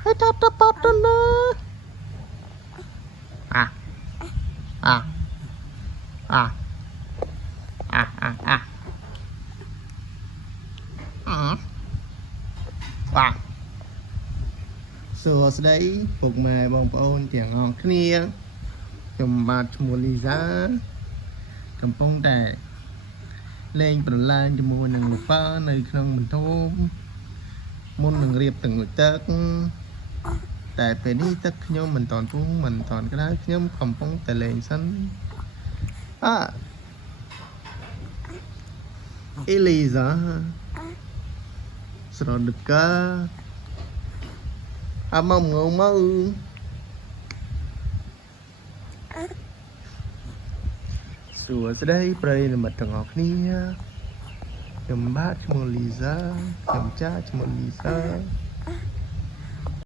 ให้จับตะปัดกันนะอ่ะอ่ะอ่ะอ่ะอ่ะอ่ะว่ะสวัสดีพวกแม่บองปอนเตียงออกគ្នាខ្ញុំបាទឈ្មោះលីសាកំពុងតែលេងប្រឡាយជាមួយនឹងលោកប៉ានៅក្នុងបន្ទប់មុននឹងរៀបទាំងទឹកតែពេលនេះទឹកខ្ញុំមិនតន់ពុះមិនតន់ក្តៅខ្ញុំកំពុងតែលេងសិនអេលីសាស្រដឹកកាមកងងមកសួស្តីប្រិយមិត្តទាំងអស់គ្នាខ្ញុំបាទឈ្មោះលីសាខ្ញុំចាឈ្មោះលីសា